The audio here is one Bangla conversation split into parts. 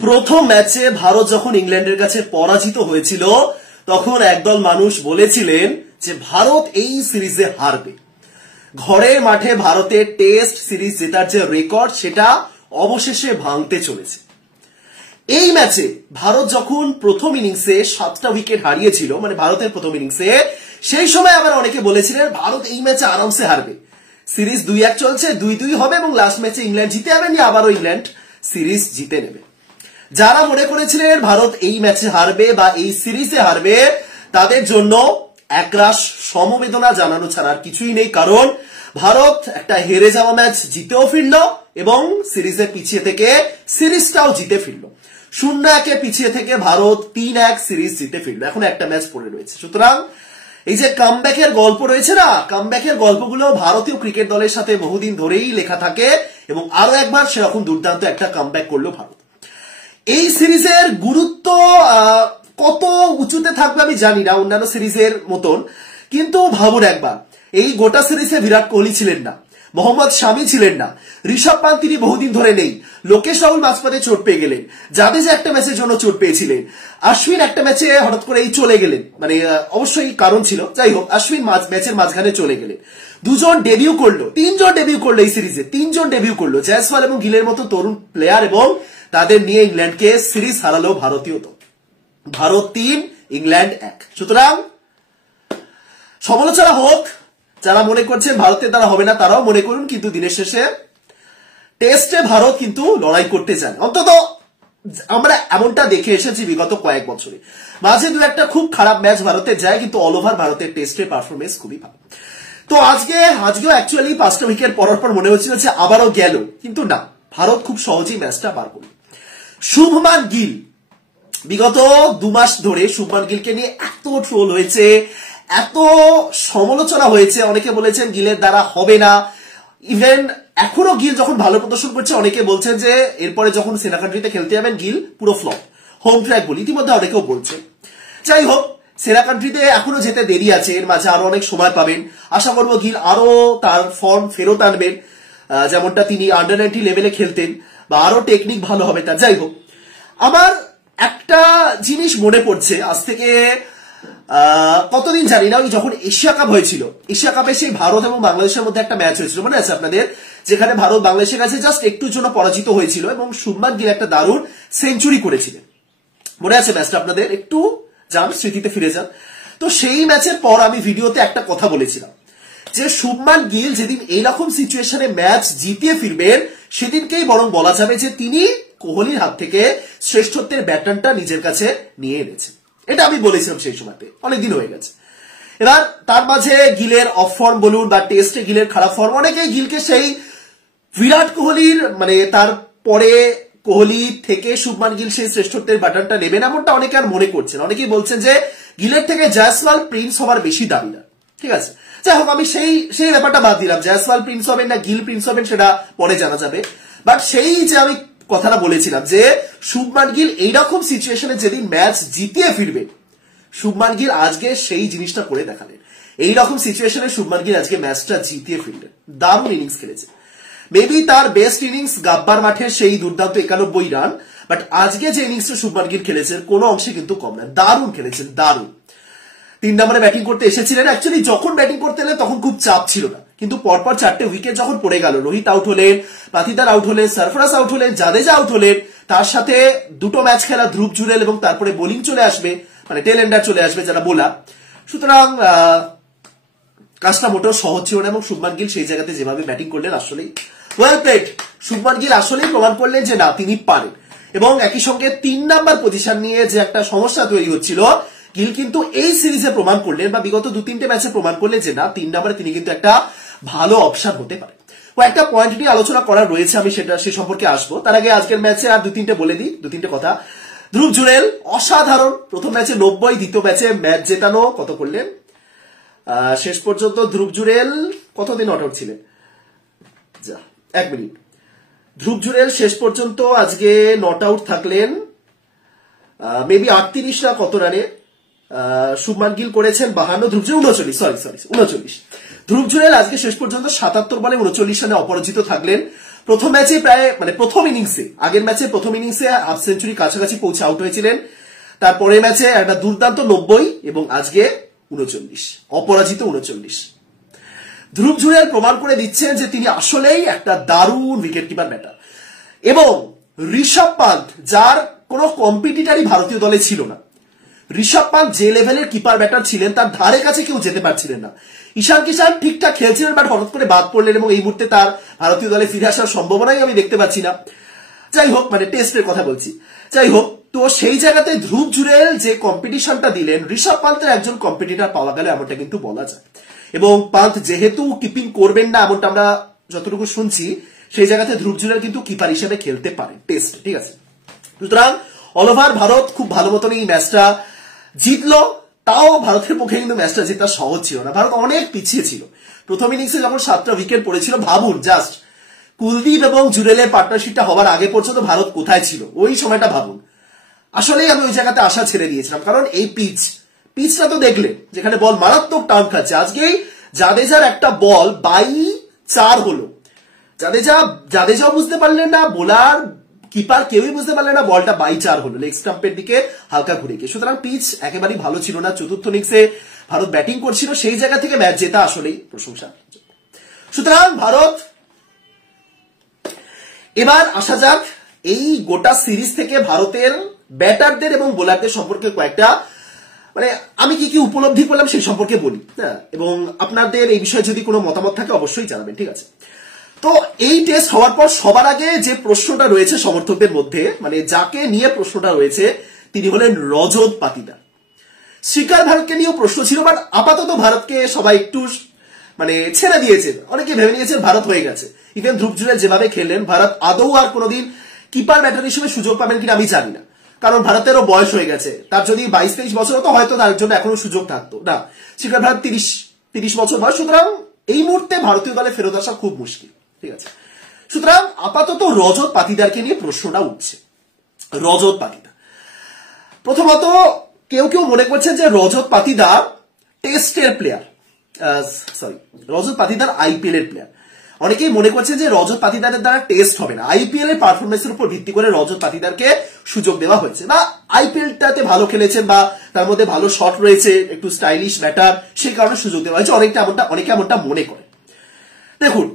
প্রথম ম্যাচে ভারত যখন ইংল্যান্ডের কাছে পরাজিত হয়েছিল তখন একদল মানুষ বলেছিলেন যে ভারত এই সিরিজে হারবে। ঘরের মাঠে ভারতের টেস্ট সিরিজ জেতার যে রেকর্ড সেটা অবশেষে ভাঙতে চলেছে। এই ম্যাচে ভারত যখন প্রথম ইনিংসে 7টা উইকেট হারিয়েছিল, মানে ভারতের প্রথম ইনিংসে, সেই সময় আবার অনেকে বলেছিলেন ভারত এই ম্যাচে আরামসে হারবে। সিরিজ 2-1 চলছে, 2-2 হবে এবং লাস্ট ম্যাচে ইংল্যান্ড জিতে যাবে, নিয়ে আবারও ইংল্যান্ড সিরিজ জিতে নেবে। যারা মনে করেছিলেন ভারত এই ম্যাচে হারবে বা এই সিরিজে হারবে তাদের জন্য একরাশ সমবেদনা জানানো ছাড়া আর কিছুই নেই, কারণ ভারত একটা হেরে যাওয়া ম্যাচ জিতেও ফিরল এবং সিরিজে পিছিয়ে থেকে সিরিজটাও জিতে ফিরল। 0-1 পিছিয়ে থেকে ভারত 3-1 সিরিজ জিতে ফিরল। এখন একটা ম্যাচ পড়ে রয়েছে। সুতরাং এই যে কামব্যাকের গল্প রয়েছে না, কামব্যাকের গল্পগুলো ভারতীয় ক্রিকেট দলের সাথে বহুদিন ধরেই লেখা থাকে এবং আরো একবার সেরকম দুর্দান্ত একটা কামব্যাক করলো ভারত। এই সিরিজের গুরুত্ব কত উঁচুতে থাকবে আমি জানি না অন্যান্য সিরিজের মতন, কিন্তু ভাবুন একবার, এই গোটা সিরিজে বিরাট কোহলি ছিলেন না, মোহাম্মদ শামি ছিলেন না, ঋষভ পান্ত তিনি বহুদিন ধরে নেই, লোকেশ রাহুল মাঝপথে চোট পেয়ে গেলেন, জাদেজা একটা ম্যাচের জন্য চোট পেয়েছিলেন, অশ্বিন একটা ম্যাচে হঠাৎ করে চলে গেলেন, মানে অবশ্যই কারণ ছিল, যাই হোক অশ্বিন ম্যাচের মাঝখানে চলে গেলেন। তিনজন ডেবিউ করলো এই সিরিজে, 3জন ডেবিউ করলো, জয়সওয়াল এবং গিলের মতো তরুণ প্লেয়ার, এবং তাদের নিয়ে ইংল্যান্ডকে সিরিজ হারালো ভারতীয় দল। ভারত 3 ইংল্যান্ড 1। সুতরাং সমালোচনা হোক, যারা মনে করছেন ভারতের দ্বারা হবে না তারাও মনে করুন, কিন্তু দিনের শেষে টেস্টে ভারত কিন্তু লড়াই করতে চায়। অন্তত আমরা এমনটা দেখে এসেছি বিগত কয়েক বছরে। মাঝে 2-1টা খুব খারাপ ম্যাচ ভারতের যায়, কিন্তু অল ওভার ভারতের টেস্টের পারফরমেন্স খুবই ভালো। তো আজকেও অ্যাকচুয়ালি 5টা উইকেট পড়ার পর মনে হচ্ছিল যে আবারও গেল, কিন্তু না, ভারত খুব সহজেই ম্যাচটা পার করল। শুভমান গিল, বিগত 2 মাস ধরে শুভমান গিলকে নিয়ে এত ট্রোল হয়েছে, এত সমালোচনা হয়েছে, অনেকে বলেছেন গিলের দ্বারা হবে না। ইভেন এখনো গিল যখন ভালো প্রদর্শন করছে অনেকে বলছেন যে এরপরে যখন সেনা কান্ট্রিতে খেলতে যাবেন গিল পুরো ফ্লপ, হোম ট্র্যাক বলি, ইতিমধ্যে অনেকেও বলছে। যাই হোক, সেনা কান্ট্রিতে এখনো যেতে দেরি আছে, এর মাঝে আরো অনেক সময় পাবেন। আশা করবো গিল আরো তার ফর্ম ফেরত আনবেন, যেমনটা তিনি আন্ডার 19 লেভেলে খেলতেন, বা আরো টেকনিক ভালো হবে তার। যাই হোক, আমার একটা জিনিস মনে পড়ছে, আজ থেকে কতদিন জানি না, ওই যখন এশিয়া কাপ হয়েছিল, এশিয়া কাপে সেই ভারত এবং বাংলাদেশের মধ্যে একটা ম্যাচ হয়েছিল, মনে আছে আপনাদের, যেখানে ভারত বাংলাদেশের কাছে জাস্ট একটুর জন্য পরাজিত হয়েছিল এবং শুভমান গিল একটা দারুণ সেঞ্চুরি করেছিলেন। মনে আছে ম্যাচটা আপনাদের? একটু যান স্মৃতিতে ফিরে যান। তো সেই ম্যাচের পর আমি ভিডিওতে একটা কথা বলেছিলাম যে শুভমান গিল যেদিন এইরকম সিচুয়েশনে ম্যাচ জিতিয়ে ফিরবেন সেদিনকেই বরং বলা যাবে যে তিনি কোহলির হাত থেকে শ্রেষ্ঠত্বের ব্যাটনটা নিজের কাছে নিয়ে এনেছেন। এটা আমি বলেছিলাম সেই সময়তে, অনেকদিন হয়ে গেছে। এবার তার মাঝে গিলের অফ ফর্ম বলুন বা টেস্টে গিলের খারাপ ফর্ম, অনেকেই গিলকে সেই বিরাট কোহলির, মানে তার পরে কোহলি থেকে শুভমান গিল সেই শ্রেষ্ঠত্বের ব্যাটনটা নেবেন এমনটা অনেকে আর মনে করছেন। অনেকেই বলছেন যে গিলের থেকে জয়সওয়াল প্রিন্স হবার বেশি দাবিদার। ঠিক আছে, যাই হোক, আমি সেই ব্যাপারটা বাদ দিলাম, জয়সওয়াল প্রিন্স হবেন না গিল প্রিন্স হবেন সেটা পরে জানা যাবে। বাট সেই যে আমি কথাটা বলেছিলাম যে শুভমান গিল এইরকম সিচুয়েশনে যেদিন ম্যাচ জিতিয়ে ফিরবে, শুভমান গিল আজকে সেই জিনিসটা করে দেখালেন। এইরকম সিচুয়েশনে শুভমান গিল আজকে ম্যাচটা জিতিয়ে ফিরলেন, দারুণ ইনিংস খেলেছে। মেবি তার বেস্ট ইনিংস গাব্বার মাঠে সেই দুর্দান্ত 91 রান, বাট আজকে যে ইনিংসটা শুভমান গিল খেলেছেন কোনো অংশে কিন্তু কম না, দারুণ খেলেছেন, দারুণ। 3 নম্বরে ব্যাটিং করতে এসেছিলেন, অ্যাকচুয়ালি যখন ব্যাটিং করতে এলেন তখন খুব চাপ ছিল না, কিন্তু পরপর 4টে উইকেট যখন পড়ে গেল, রোহিত আউট হলেন, পাতিদার আউট হলেন, সরফরাজ আউট হলেন, জাদেজা আউট হলেন, তার সাথে 2টো ম্যাচ খেলা ধ্রুব জুরেল, এবং তারপরে বোলিং চলে আসবে, মানে টেল এন্ডার চলে আসবে যারা বোলার। সুতরাং কাজটা মোটেও সহজ ছিল না এবং শুভমান গিল সেই জায়গাতে যেভাবে ব্যাটিং করলেন আসলেই ওয়েল প্লেড। শুভমান গিল আসলেই প্রমাণ করলেন যে না, তিনি পারেন। এবং একই সঙ্গে 3 নাম্বার পজিশন নিয়ে যে একটা সমস্যা তৈরি হচ্ছিল, গিল কিন্তু এই সিরিজে প্রমাণ করলেন বা বিগত 2-3টে ম্যাচে প্রমাণ করলেন যে না, 3 নাম্বারে তিনি কিন্তু একটা ভালো অপশন হতে পারে। একটা পয়েন্ট নিয়ে আলোচনা করার রয়েছে, আমি সে সম্পর্কে আসবো। তার আগে আজকের ম্যাচে আর 2-3টে বলে দিই, 2-3টে কথা। ধ্রুব জুরেল অসাধারণ, প্রথম ম্যাচে 90, দ্বিতীয় ম্যাচে ম্যাচ জেতানো কত করলেন, শেষ পর্যন্ত ধ্রুব জুরেল কতদিন নট আউট ছিলেন, 1 মিনিট। ধ্রুব জুরেল শেষ পর্যন্ত আজকে নট আউট থাকলেন মেবি 38 না কত রানে। শুভমান গিল করেছেন 52, ধ্রুব জুরেল 39। ধ্রুব জুরেল আজকে শেষ পর্যন্ত 77 বলে 39 রানে অপরাজিত থাকলেন। প্রথম ম্যাচে প্রায় মানে প্রথম ইনিংসে, আগের ম্যাচে প্রথম ইনিংসে হাফ সেঞ্চুরি কাছাকাছি পৌঁছে আউট হয়েছিলেন। তারপরের ম্যাচে একটা দুর্দান্ত 90 এবং আজকে 39, অপরাজিত 39। ধ্রুব জুড়েল প্রমাণ করে দিচ্ছেন যে তিনি আসলেই একটা দারুণ উইকেট কিপার ব্যাটার। এবং ঋষভ পান্ত, যার কোনো কম্পিটিটারই ভারতীয় দলে ছিল না, ঋষভ পান্ত যে লেভেলের কিপার ব্যাটার ছিলেন তার ধারে কাছে কেউ যেতে পারছিলেন না। ঈশান কিষান ঠিকঠাক খেলছিলেন, বাট হঠাৎ করে বাদ পড়লেন এবং এই মুহূর্তে তার ভারতীয় দলে ফিরে আসার সম্ভাবনাই আমি দেখতে পাচ্ছি না। যাই হোক, মানে টেস্টের কথা বলছি। যাই হোক, তো সেই জায়গাতে ধ্রুব জুড়েল যে কম্পিটিশনটা দিলেন, ঋষভ পান্তের একজন কম্পিটিটর পাওয়া গেল এমনটা কিন্তু বলা যায়। এবং পান্ত যেহেতু কিপিং করবেন না এমনটা আমরা যতটুকু শুনছি, সেই জায়গাতে ধ্রুব জুড়েল কিন্তু কিপার হিসেবে খেলতে পারে টেস্ট, ঠিক আছে। সুতরাং অল ওভার ভারত খুব ভালো মতন এই ম্যাচটা জিতলো। তাও ভারতের পক্ষে কিন্তু ম্যাচটা জেতা সহজ ছিল না, ভারত অনেক পিছিয়ে ছিল। প্রথম ইনিংসে যখন 7টা উইকেট পড়েছিল, ভাবুন জাস্ট কুলদীপ এবং জুরেলের পার্টনারশিপটা হওয়ার আগে পর্যন্ত ভারত কোথায় ছিল, ওই সময়টা ভাবুন। আসলেই আমি ওই জায়গাতে আশা ছেড়ে দিয়েছিলাম, কারণ এই পিচটা তো দেখলে যেখানে বল মারাত্মক টান খাচ্ছে। আজকেই জাদেজার একটা বল 4 হলো, জাদেজাও বুঝতে পারলেন না, বোলার কিপার কেউই বুঝতে পারলেন না, বলটা 4 হলো লেগ স্টাম্পের দিকে হালকা ঘুরে গিয়ে। সুতরাং পিচ একেবারেই ভালো ছিল না। চতুর্থ ইনিংসে ভারত ব্যাটিং করছিল, সেই জায়গা থেকে ম্যাচ জেতা আসলেই প্রশংসা। সুতরাং ভারত, এবার আসা যাক এই গোটা সিরিজ থেকে ভারতের ব্যাটারদের এবং বোলারদের সম্পর্কে কয়েকটা, মানে আমি কি কি উপলব্ধি করলাম সেই সম্পর্কে বলি, হ্যাঁ, এবং আপনাদের এই বিষয়ে যদি কোনো মতামত থাকে অবশ্যই জানাবেন, ঠিক আছে। তো এই টেস্ট হওয়ার পর সবার আগে যে প্রশ্নটা রয়েছে সমর্থকদের মধ্যে, মানে যাকে নিয়ে প্রশ্নটা রয়েছে, তিনি হলেন রজত পাতিদার। শিকার ভারতকে নিয়েও প্রশ্ন ছিল, বাট আপাতত ভারতকে সবাই একটু মানে ছেড়ে দিয়েছে। অনেকে ভেবে নিয়েছেন ভারত হয়ে গেছে। ইভেন ধ্রুব জুরেল যেভাবে খেললেন, ভারত আদৌ আর কোনোদিন কিপার ব্যাটার হিসেবে সুযোগ পাবেন কিনা আমি জানি না, কারণ ভারতেরও বয়স হয়ে গেছে। তার যদি 22-23 বছর হতো হয়তো তার জন্য এখনো সুযোগ থাকতো না। শিকার ভারত 30 বছর বয়স, সুতরাং এই মুহূর্তে ভারতীয় দলে ফেরত আসা খুব মুশকিল, ঠিক আছে। সুতরাং আপাতত রজত পাতিদারকে নিয়ে প্রশ্নটা উঠছে। রজত পাতিদার, প্রথমত কেউ কেউ মনে করছেন যে রজত পাতিদার টেস্টের প্লেয়ার, রজত পাতিদার আইপিএল এর প্লেয়ার। অনেকেই মনে করছে যে রজত পাতিদারের দ্বারা টেস্ট হবে না, আইপিএল এর পারফরমেন্সের উপর ভিত্তি করে রজত পাতিদারকে সুযোগ দেওয়া হয়েছে, বা আইপিএলটাতে ভালো খেলেছেন বা তার মধ্যে ভালো শট রয়েছে, একটু স্টাইলিশ ব্যাটার, সেই কারণে সুযোগ দেওয়া হয়েছে। অনেকে এমনটা মনে করে। দেখুন,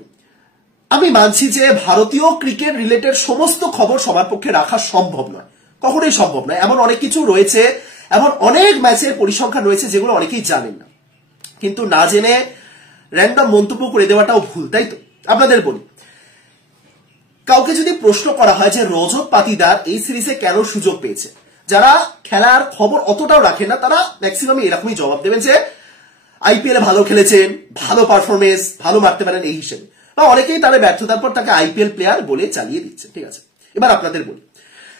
আমি মানছি যে ভারতীয় ক্রিকেট রিলেটেড সমস্ত খবর সবার পক্ষে রাখা সম্ভব নয়, কখনোই সম্ভব নয়। এমন অনেক কিছু রয়েছে, এমন অনেক ম্যাচের পরিসংখ্যান রয়েছে যেগুলো অনেকেই জানেন না, কিন্তু না জেনে র্যান্ডম মন্তব্য করে দেওয়াটাও ভুল, তাই তো? আপনাদের বলি, কাউকে যদি প্রশ্ন করা হয় যে রজত পাতিদার এই সিরিজে কেন সুযোগ পেয়েছে, যারা খেলার খবর অতটাও রাখে না তারা ম্যাক্সিমাম এরকমই জবাব দেবেন যে আইপিএল এ ভালো খেলেছেন, ভালো পারফরমেন্স, ভালো মারতে পারেন এই হিসেবে, বা অনেকেই তারা ব্যর্থতার পর তাকে আইপিএল প্লেয়ার বলে চালিয়ে দিচ্ছে, ঠিক আছে। এবার আপনাদের বলি,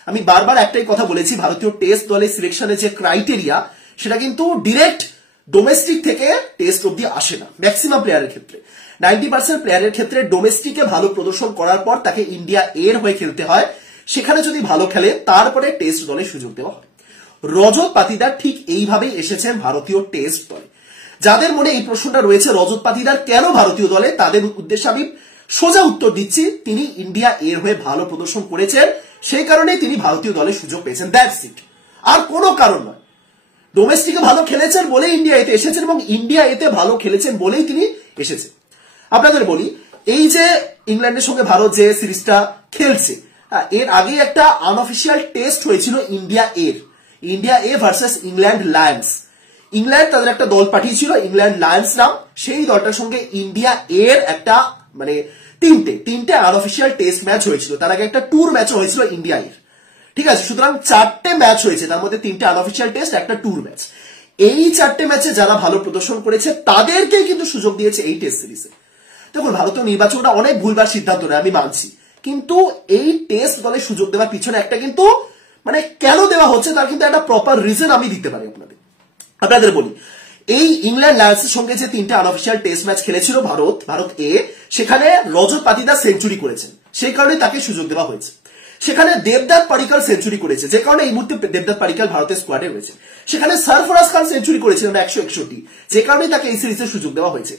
আমি বারবার একটাই কথা বলেছি, ভারতীয় টেস্ট দলের সিলেকশনের যে ক্রাইটেরিয়া সেটা কিন্তু ডিরেক্ট ডোমেস্টিক থেকে টেস্ট অব্দি আসে না। ম্যাক্সিমাম প্লেয়ারের ক্ষেত্রে 90% প্লেয়ারের ক্ষেত্রে ডোমেস্টিকে ভালো প্রদর্শন করার পর তাকে ইন্ডিয়া এর হয়ে খেলতে হয়, সেখানে যদি ভালো খেলে তারপরে টেস্ট দলে সুযোগ দেওয়া হয়। রজত পাতিদার ঠিক এইভাবেই এসেছেন ভারতীয় টেস্ট দলে। যাদের মনে এই প্রশ্নটা রয়েছে রজত পাতিদার কেন ভারতীয় দলে, তাদের উদ্দেশ্যে আমি সোজা উত্তর দিচ্ছি, তিনি ইন্ডিয়া এর হয়ে ভালো প্রদর্শন করেছেন, সেই কারণেই তিনি ভারতীয় দলে সুযোগ পেয়েছেন, দ্যাটস ইট, আর কোনো কারণ নয়। ডোমেস্টিকে ভালো খেলেছেন বলেই ইন্ডিয়া এতে এসেছেন এবং ইন্ডিয়া এতে ভালো খেলেছেন বলেই তিনি এসেছেন। আপনাদের বলি, এই যে ইংল্যান্ডের সঙ্গে ভারত যে সিরিজটা খেলছে, এর আগে একটা আনঅফিসিয়াল টেস্ট হয়েছিল ইন্ডিয়া এ ভার্সেস ইংল্যান্ড লায়ন্স। ইংল্যান্ড তাদের একটা দল পাঠিয়েছিল, ইংল্যান্ড লায়ন্স নাম, সেই দলটার সঙ্গে ইন্ডিয়া এর একটা মানে তিনটে আনঅফিসিয়াল টেস্ট ম্যাচ হয়েছিল। তার আগে একটা ট্যুর ম্যাচও হয়েছিল ইন্ডিয়া এর, ঠিক আছে। সুতরাং 4টে ম্যাচ হয়েছে, তার মধ্যে 3টে আনঅফিসিয়াল টেস্ট, একটা ট্যুর ম্যাচ। এই 4টে ম্যাচে যারা ভালো প্রদর্শন করেছে তাদেরকেই কিন্তু সুযোগ দিয়েছে এই টেস্ট সিরিজে। দেখুন, ভারতীয় নির্বাচকরা অনেক ভুলভাল সিদ্ধান্ত নেয়, আমি মানছি, কিন্তু এই টেস্ট দলে সুযোগ দেওয়ার পিছনে একটা কিন্তু মানে কেন দেওয়া হচ্ছে তার কিন্তু একটা প্রপার রিজন আমি দিতে পারি আপনাদের বলি। এই ইংল্যান্ড লায়ন্সের সঙ্গে যে 3টে আনঅফিসিয়াল টেস্ট ম্যাচ খেলেছিল ভারত এ, সেখানে রজত পাতিদার সেঞ্চুরি করেছেন, সেই কারণে তাকে সুযোগ দেওয়া হয়েছে। সেখানে দেবদত্ত পাডিক্কল সেঞ্চুরি করেছে, যে কারণে এই মুহূর্তে দেবদত্ত পাডিক্কল ভারতের স্কোয়াডে রয়েছে। সেখানে সরফরাজ খান সেঞ্চুরি করেছিলেন 161, যে কারণে তাকে এই সিরিজে সুযোগ দেওয়া হয়েছে।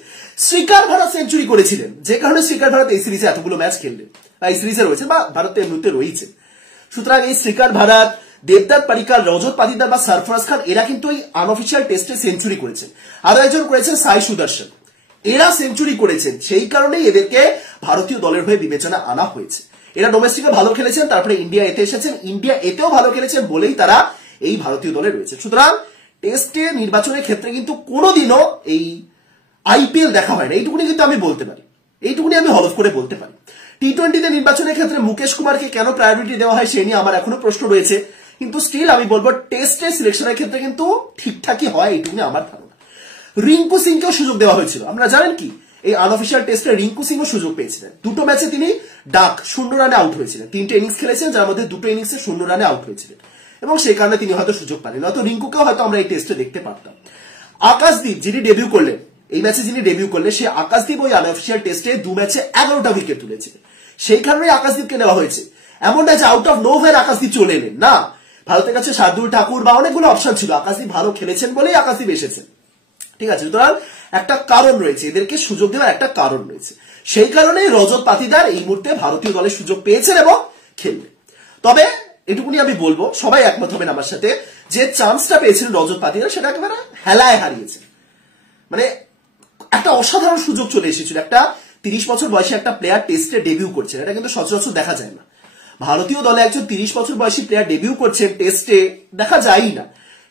শ্রীকার ভারত সেঞ্চুরি করেছিলেন, যে কারণে শ্রীকার ভারত এই সিরিজে এতগুলো ম্যাচ খেললেন। এই সিরিজে রয়েছে বা ভারতে এমনিতে রয়েছে। সুতরাং এই শ্রীকার ভারাত, দেবদত্ত পাডিক্কার, রজত পাতিদার বা সরফরাজ খান এরা কিন্তু এই আনঅফিসিয়াল টেস্টে সেঞ্চুরি করেছেন। আরো একজন করেছেন সাই সুদর্শন, এরা সেঞ্চুরি করেছেন, সেই কারণেই এদেরকে ভারতীয় দলের হয়ে বিবেচনা আনা হয়েছে। এরা ডোমেস্টিকে ভালো খেলেছেন, তারপরে ইন্ডিয়া এতে এসেছেন, ইন্ডিয়া এতেও ভালো খেলেছেন বলেই তারা এই ভারতীয় দলে রয়েছে। সুতরাং টেস্টে নির্বাচনের ক্ষেত্রে কিন্তু কোনোদিনও এই আইপিএল দেখা হয় না, এইটুকুনি কিন্তু আমি বলতে পারি, এইটুকুনি আমি হলফ করে বলতে পারি। টি-20তে নির্বাচনের ক্ষেত্রে মুকেশ কুমারকে কেন প্রায়োরিটি দেওয়া হয় সে নিয়ে আমার এখনো প্রশ্ন রয়েছে, কিন্তু স্টিল আমি বলবো টেস্টে সিলেকশনের ক্ষেত্রে কিন্তু ঠিকঠাকই হয়, এইটুকুনি আমার ধারণা। রিঙ্কু সিংকেও সুযোগ দেওয়া হয়েছিল, আমরা জানেন কি এই আনঅফিসিয়াল টেস্টে রিঙ্কু সিংও সুযোগ পেয়েছিলেন। দুটো ম্যাচে তিনি ডাক 0 রানে আউট হয়েছিলেন, 3টে ইনিংস খেলেছেন যার মধ্যে 2টো ইনিংসে 0 রানে আউট হয়েছিলেন, এবং সেই কারণে তিনি হয়তো সুযোগ পাননি, নয়তো রিঙ্কুকেও হয়তো আমরা এই টেস্টে দেখতে পারতাম। আকাশদীপ যিনি ডেবিউ করলেন, এই ম্যাচে যিনি ডেবিউ করলেন, সে আকাশদীপ ওই আনঅফিসিয়াল টেস্টে 2 ম্যাচে 11টা উইকেট তুলেছে, সেই কারণেই আকাশদীপকে নেওয়া হয়েছে। এমন না যে আউট অফ নোভেয়ার আকাশদীপ চলে এলেন, না, ভারতের কাছে শার্দুল ঠাকুর বা অনেকগুলো অপশন ছিল, আকাশদীপ ভালো খেলেছেন বলেই আকাশদীপ এসেছেন, ঠিক আছে। সুতরাং একটা কারণ রয়েছে, এদেরকে সুযোগ দেওয়ার একটা কারণ রয়েছে, সেই কারণে রজত পাতিদার এই মুহূর্তে ভারতীয় দলের সুযোগ পেয়েছেন এবং খেলবেন। তবে এটুকুনি আমি বলবো, সবাই একমত হবেন আমার সাথে, যে চান্সটা পেয়েছেন রজত পাতিদার সেটা একেবারে হেলায় হারিয়েছেন। মানে একটা অসাধারণ সুযোগ চলে এসেছিল, একটা 30 বছর বয়সী একটা প্লেয়ার টেস্টে ডেবিউ করছেন, এটা কিন্তু সচরাচর দেখা যায় না। ভারতীয় দলে একজন 30 বছর বয়সী প্লেয়ার ডেবিউ করছেন টেস্টে, দেখা যায়ই না।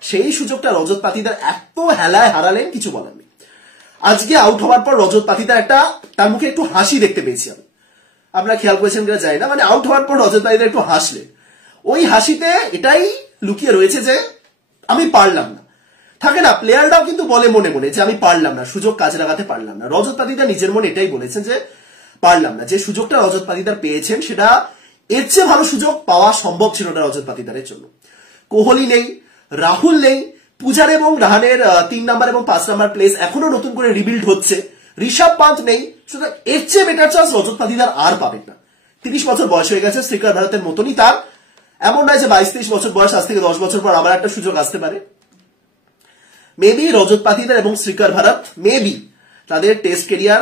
সেই সুযোগটা রজত পাতিদার এত হেলায় হারালেন, কিছু বলার নেই। আজকে আউট হওয়ার পর রজত পাতিদার একটা, তার মুখে একটু হাসি দেখতে পেয়েছি আমি, আপনারা খেয়াল করেছেন কিনা জানি না, মানে আউট হওয়ার পর রজত পাতিদার একটু হাসলেন, ওই হাসিতে এটাই লুকিয়ে রয়েছে যে আমি পারলাম না। থাকে না, প্লেয়াররাও কিন্তু বলে মনে মনে যে আমি পারলাম না, সুযোগ কাজে লাগাতে পারলাম না। রজত পাতিদার নিজের মনে এটাই বলেছেন যে পারলাম না। যে সুযোগটা রজত পাতিদার পেয়েছেন সেটা এর চেয়ে ভালো সুযোগ পাওয়া সম্ভব ছিল না রজত পাতিদারের জন্য। কোহলি নেই, রাহুল নেই, পূজার এবং রাহানের 3 নাম্বার এবং 5 নাম্বার প্লেস এখনো নতুন করে রিবিল্ড হচ্ছে, ঋষভ পান্ত নেই, সুতরাং এর চেয়ে বেটার চান্স রজত পাতিদার আর পাবেন না। 30 বছর বয়স হয়ে গেছে, শ্রীকার ভারতের মতনই তার, এমন নয় যে 22-23 বছর বয়স, আজ থেকে 10 বছর পর আবার একটা সুযোগ আসতে পারে। মেবি রজত পাতিদার এবং শ্রীকার ভারত মেবি তাদের টেস্ট কেরিয়ার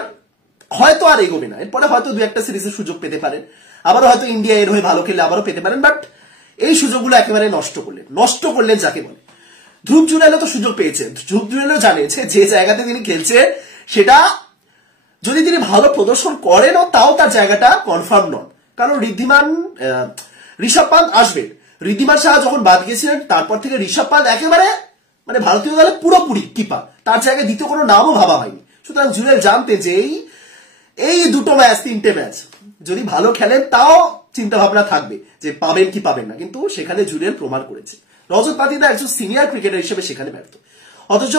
হয়তো আর এগোবে না, এরপরে হয়তো 2-1টা সিরিজের সুযোগ পেতে পারেন, আবারও হয়তো ইন্ডিয়া এর হয়ে ভালো খেলে আবারও পেতে পারেন, বাট এই সুযোগগুলো একেবারে নষ্ট করলেন যাকে বলে। ধ্রুব জুরেলও তো সুযোগ পেয়েছেন, ধ্রুব জুরেলও জানে যে জায়গাতে তিনি খেলছেন সেটা যদি তিনি ভালো প্রদর্শন করেনও তাও তার জায়গাটা কনফার্ম নন, কারণ ঋষভ পান্ত আসবেন। ঋদ্ধিমান সাহা যখন বাদ গেছিলেন তারপর থেকে ঋষভ পান্ত একেবারে মানে ভারতীয় দলে পুরোপুরি কিপার, তার জায়গায় দ্বিতীয় কোনো নামও ভাবা হয়নি। সুতরাং জুরেল জানতে যে এই 2টো ম্যাচ 3টে ম্যাচ যদি ভালো খেলেন তাও চিন্তা ভাবনা থাকবে যে পাবেন কি পাবেন না, কিন্তু সেখানে জুরেল প্রমাণ করেছে। রজত পাতিদার একজন সিনিয়র ক্রিকেটার হিসেবে সেখানে ব্যর্থ, অথচ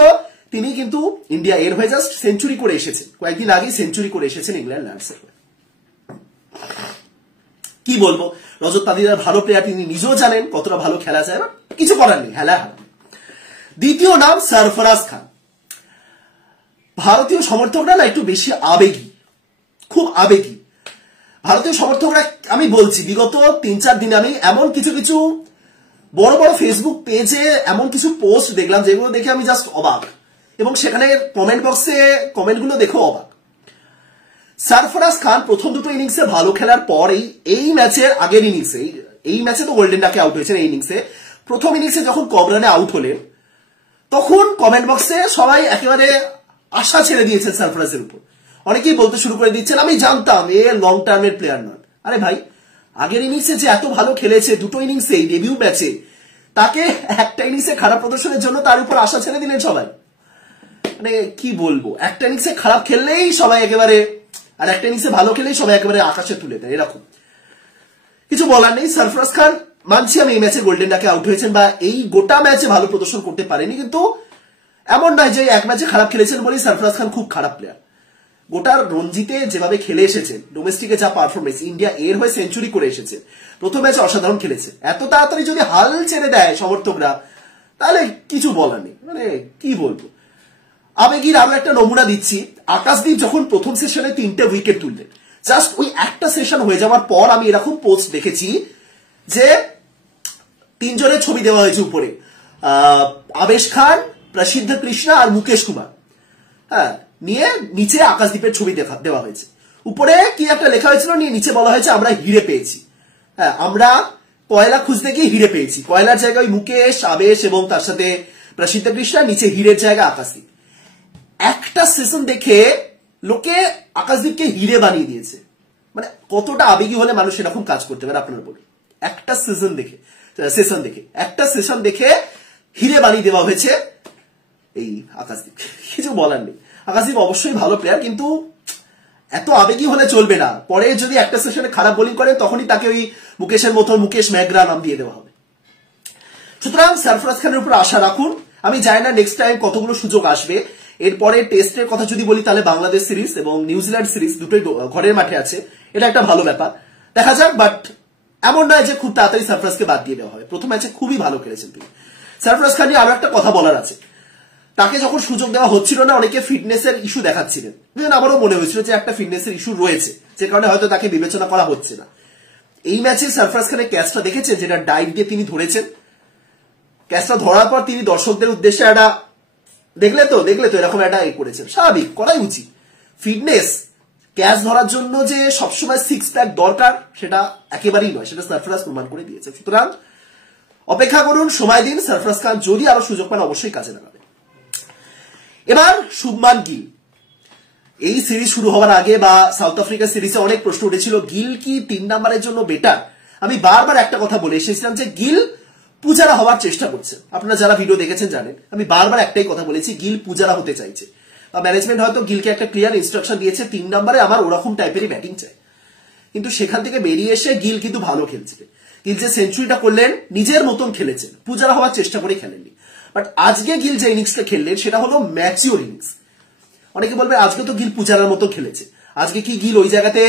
তিনি কিন্তু ইন্ডিয়া এর হয়ে জাস্ট সেঞ্চুরি করে এসেছেন, কয়েকদিন আগেই সেঞ্চুরি করে এসেছেন ইংল্যান্ড ল্যান্ডসের হয়ে। কি বলবো, রজত পাতিদার ভালো প্লেয়ার, তিনি নিজেও জানেন কতটা ভালো খেলা যায়, কিছু করার নেই, হেলা হারা। দ্বিতীয় নাম সরফরাজ খান। ভারতীয় সমর্থকরা না একটু বেশি আবেগী, খুব আবেগী ভারতীয় সমর্থকরা। আমি বলছি বিগত 3-4 দিনে আমি এমন কিছু বড় বড় ফেসবুক পেজে এমন কিছু পোস্ট দেখলাম যেগুলো দেখে আমি জাস্ট অবাক, এবং সেখানে কমেন্ট বক্সে কমেন্টগুলো দেখেও অবাক। সরফরাজ খান প্রথম 2টো ইনিংসে ভালো খেলার পর এই ম্যাচের আগের ইনিংসে, এই ম্যাচে তো গোল্ডেন ডাকে আউট হয়েছেন, এই ইনিংসে প্রথম ইনিংসে যখন কম রানে আউট হলেন তখন কমেন্ট বক্সে সবাই একেবারে আশা ছেড়ে দিয়েছেন সরফরাজের উপর। অনেকেই বলতে শুরু করে দিচ্ছেন আমি জানতাম এ লং টার্মের প্লেয়ার নন। আরে ভাই, আগের ইনিংসে যে এত ভালো খেলেছে, 2টো ইনিংসে ডেবিউ ম্যাচে, তাকে একটা ইনিংসে খারাপ প্রদর্শনের জন্য তার উপর আশা ছেড়ে দিলেন সবাই। মানে কি বলবো, একটা ইনিংসে খারাপ খেললেই সবাই একেবারে, আর একটা ইনিংসে ভালো খেলেই সবাই একেবারে আকাশে তুলে দেয়, এরকম কিছু বলার নেই। সরফরাজ খান মানছি আমি এই ম্যাচে গোল্ডেন ডাকে আউট হয়েছেন বা এই গোটা ম্যাচে ভালো প্রদর্শন করতে পারেনি, কিন্তু এমন নয় যে এক ম্যাচে খারাপ খেলেছেন বলেই সরফরাজ খান খুব খারাপ প্লেয়ার। গোটার রঞ্জিতে যেভাবে খেলে এসেছেন, ডোমেস্টিকে যা পারফরমেন্স, ইন্ডিয়া এর হয়ে সেঞ্চুরি করে এসেছে, প্রথম ম্যাচে অসাধারণ খেলেছে। এত তাড়াতাড়ি যদি হাল ছেড়ে দেয় সমর্থকরা তাহলে কিছু বলার নেই, মানে কি বলবো। আবেগীর আরো একটা নমুনা দিচ্ছি, আকাশদীপ যখন প্রথম সেশনে 3টে উইকেট তুললেন, জাস্ট ওই একটা সেশন হয়ে যাওয়ার পর আমি এরকম পোস্ট দেখেছি যে 3 জনের ছবি দেওয়া হয়েছে উপরে, আবেশ খান, প্রসিদ্ধ কৃষ্ণা আর মুকেশ কুমার, হ্যাঁ, নিয়ে নিচে আকাশদীপের ছবি দেওয়া হয়েছে। উপরে কি একটা লেখা হয়েছিল, নিয়ে নিচে বলা হয়েছে আমরা হিরে পেয়েছি। হ্যাঁ, আমরা কয়লা খুঁজতে গিয়ে হিরে পেয়েছি। কয়লার জায়গায় মুকেশ, আবেশ এবং তার সাথে প্রসিদ্ধ কৃষ্ণা, নিচে হীরের জায়গা আকাশদীপ। একটা সেশন দেখে লোকে আকাশদীপকে হিরে বানিয়ে দিয়েছে। মানে কতটা আবেগী হলে মানুষ এরকম কাজ করতে পারে আপনারা বলুন। একটা সেশন দেখে হিরে বানিয়ে দেওয়া হয়েছে এই আকাশদীপ। কিছু বলার নেই। আকাশদীপ অবশ্যই ভালো প্লেয়ার, কিন্তু এত আবেগী হলে চলবে না। পরে যদি একটা সেশনে খারাপ বোলিং করেন তখনই তাকে ওই মুকেশের মতো মুকেশ মেঘরা নাম দিয়ে দেওয়া হবে। সুতরাং সরফরাজ খানের উপর আশা রাখুন। আমি জানি না নেক্সট টাইম কতগুলো সুযোগ আসবে। এরপরে টেস্টের কথা যদি বলি তাহলে বাংলাদেশ সিরিজ এবং নিউজিল্যান্ড সিরিজ দুটোই ঘরের মাঠে আছে, এটা একটা ভালো ব্যাপার। দেখা যাক, বাট এমন নয় যে খুব তাড়াতাড়ি সরফরাজকে বাদ দিয়ে দেওয়া হবে। প্রথম ম্যাচে খুবই ভালো খেলেছেন তিনি। সরফরাজ খান নিয়ে আরো একটা কথা বলার আছে। তাকে যখন সুযোগ দেওয়া হচ্ছিল না, অনেকে ফিটনেসের ইস্যু দেখাচ্ছিলেন। আমারও মনে হয়েছিল যে একটা ফিটনেসের ইস্যু রয়েছে, যে কারণে হয়তো তাকে বিবেচনা করা হচ্ছে না। এই ম্যাচে সরফরাজ খানের ক্যাচটা দেখেছেন, যেটা ডাইভ দিয়ে তিনি ধরেছেন। ক্যাচটা ধরার পর তিনি দর্শকদের উদ্দেশ্যে একটা দেখলে তো এরকম একটা করেছেন। স্বাভাবিক, করাই উচিত। ফিটনেস ক্যাচ ধরার জন্য যে সবসময় 6 প্যাক দরকার সেটা একেবারেই নয়, সেটা সরফরাজ প্রমাণ করে দিয়েছে। সুতরাং অপেক্ষা করুন, সময় দিন। সরফরাজ খান যদি আরো সুযোগ পান অবশ্যই কাজে লাগাবে। এবার শুভমান গিল। এই সিরিজ শুরু হওয়ার আগে বা সাউথ আফ্রিকা সিরিজে অনেক প্রশ্ন উঠেছিল, গিল কি 3 নম্বরের জন্য বেটার। আমি বারবার একটা কথা বলে এসেছিলাম যে গিল পূজারা হওয়ার চেষ্টা করছে। আপনারা যারা ভিডিও দেখেছেন জানেন, আমি বারবার একটাই কথা বলেছি, গিল পূজারা হতে চাইছে। ম্যানেজমেন্ট হয়তো গিলকে একটা ক্লিয়ার ইনস্ট্রাকশন দিয়েছে, 3 নম্বরে আমার ওরকম টাইপেরই ব্যাটিং চাই। কিন্তু সেখান থেকে বেরিয়ে এসে গিল কিন্তু ভালো খেলছে। গিল যে সেঞ্চুরিটা করলেন নিজের মতন খেলেছেন, পূজারা হওয়ার চেষ্টা করে খেলেননি। বাট আজকে গিল যে ইনিংসটা খেললেন সেটা হলো ম্যাচিওর ইনিংস। অনেকে বলবে আজকে তো গিল পূজারার মতো খেলেছে। আজকে কি গিল ওই জায়গাতে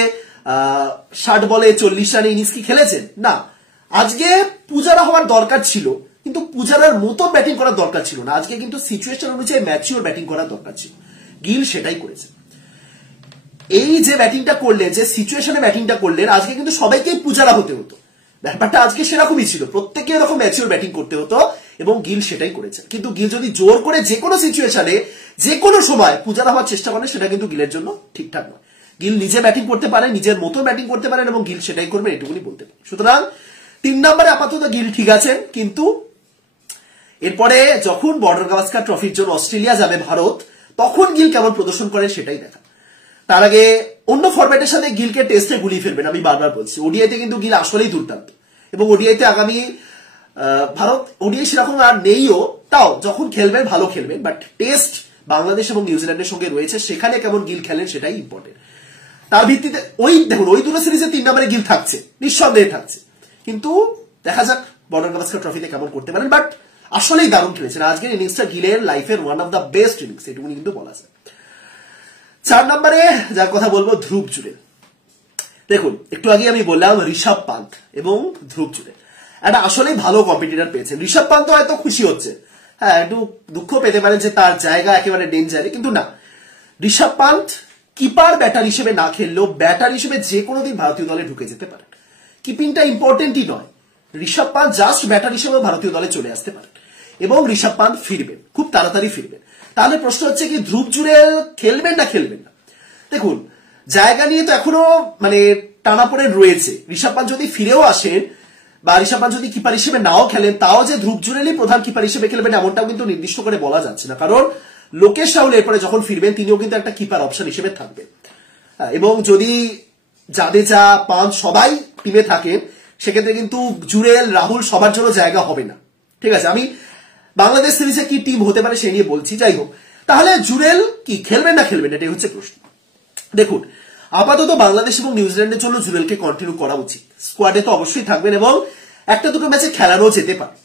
60 বলে 40 রানে ইনিংস কি খেলেছেন? না, আজকে পূজারা হওয়ার দরকার ছিল, কিন্তু পূজারার মতো ব্যাটিং করার দরকার ছিল না। আজকে কিন্তু সিচুয়েশন অনুযায়ী ম্যাচিওর ব্যাটিং করার দরকার ছিল। গিল সেটাই করেছে। এই যে ব্যাটিংটা করলেন, যে সিচুয়েশনে ব্যাটিংটা করলেন, আজকে কিন্তু সবাইকেই পূজারা হতে হতো। ব্যাপারটা আজকে সেরকমই ছিল, প্রত্যেকে এরকম ম্যাচিওর ব্যাটিং করতে হতো এবং গিল সেটাই করেছেন। কিন্তু গিল যদি জোর করে যে কোনো সিচুয়েশনে যে কোনো সময় পূজারা হওয়ার চেষ্টা করেন, সেটা কিন্তু গিলের জন্য ঠিকঠাক নয়। গিল নিজে ব্যাটিং করতে পারেন, নিজের মতো ব্যাটিং করতে পারেন এবং গিল সেটাই করবেন, এটুকুনি বলতে পারেন। সুতরাং 3 নম্বরে আপাতত গিল ঠিক আছেন, কিন্তু এরপরে যখন বর্ডার গাভাস্কার ট্রফির জন্য অস্ট্রেলিয়া যাবে ভারত, তখন গিল কেমন প্রদর্শন করেন সেটাই দেখা। তার আগে অন্য ফরম্যাটের সাথে গিলকে টেস্টে গুলিয়ে ফেলবেন, আমি বারবার বলছি। ওডিআইতে কিন্তু গিল আসলেই দুর্দান্ত এবং ওডিআইতে আগামী ভারত ওডিআই সেরকম আর নেইও, তাও যখন খেলবেন ভালো খেলবেন। বাট টেস্ট বাংলাদেশ এবং নিউজিল্যান্ডের সঙ্গে রয়েছে, সেখানে কেমন গিল খেলেন সেটাই ইম্পর্টেন্ট। তার ভিত্তিতে দেখুন ওই দুটো সিরিজে 3 নম্বরে গিল থাকছে, নিঃসন্দেহে থাকছে, কিন্তু দেখা যাক বর্ডার গাভাস্কার ট্রফিতে কেমন করতে পারেন। বাট আসলেই দারুণ খেলেছেন আজকের ইনিংসটা। গিলের লাইফের one of the best innings, এটুকুনি কিন্তু বলা যায়। 4 নম্বরে যার কথা বলবো, ধ্রুব জুরেল। দেখুন একটু আগে আমি বললাম ঋষভ পান্ত এবং ধ্রুব জুরেল একটা আসলেই ভালো কম্পিটিটর পেয়েছেন। ঋষভ পান্ত হয়তো খুশি হচ্ছে, হ্যাঁ একটু দুঃখ পেতে পারেন যে তার জায়গা একেবারে ডেঞ্জারে, কিন্তু না, ঋষভ পান্ত কিপার ব্যাটার হিসেবে না খেললেও ব্যাটার হিসেবে যে কোনো দিন ভারতীয় দলে ঢুকে যেতে পারেন। কিপিংটা ইম্পর্টেন্টই নয়, ঋষভ পান্ত জাস্ট ব্যাটার হিসেবে ভারতীয় দলে চলে আসতে পারেন এবং ঋষভ পান্ত ফিরবেন, খুব তাড়াতাড়ি ফিরবেন। তাহলে প্রশ্ন হচ্ছে কি ধ্রুব জুরেল খেলবেন না খেলবেন না। দেখুন জায়গা নিয়ে তো এখনো মানে টানাপোড়েন রয়েছে। ঋষভ পান্ত যদি ফিরেও আসেন বা ঋষভ পান্ত যদি কিপার হিসেবে নাও খেলেন, তাও যে ধ্রুব জুরেলই প্রধান কিপার হিসেবে খেলবেন এমনটাও কিন্তু নির্দিষ্ট করে বলা যাচ্ছে না। কারণ লোকেশ রাহুল এরপরে যখন ফিরবেন তিনিও কিন্তু একটা কিপার অপশন হিসেবে থাকবেন, এবং যদি জাদেজা পান্ত সবাই টিমে থাকেন সেক্ষেত্রে কিন্তু জুরেল রাহুল সবার জন্য জায়গা হবে না। ঠিক আছে, আমি বাংলাদেশ সিরিজে কি টিম হতে পারে সে নিয়ে বলছি। যাই হোক, তাহলে জুরেল কি খেলবেন না খেলবেন, এটাই হচ্ছে প্রশ্ন। দেখুন আপাতত বাংলাদেশ এবং নিউজিল্যান্ডের জন্য জুরেলকে কন্টিনিউ করা উচিত। স্কোয়াডে তো অবশ্যই থাকবেন এবং একটা দুটো ম্যাচে খেলানো যেতে পারে।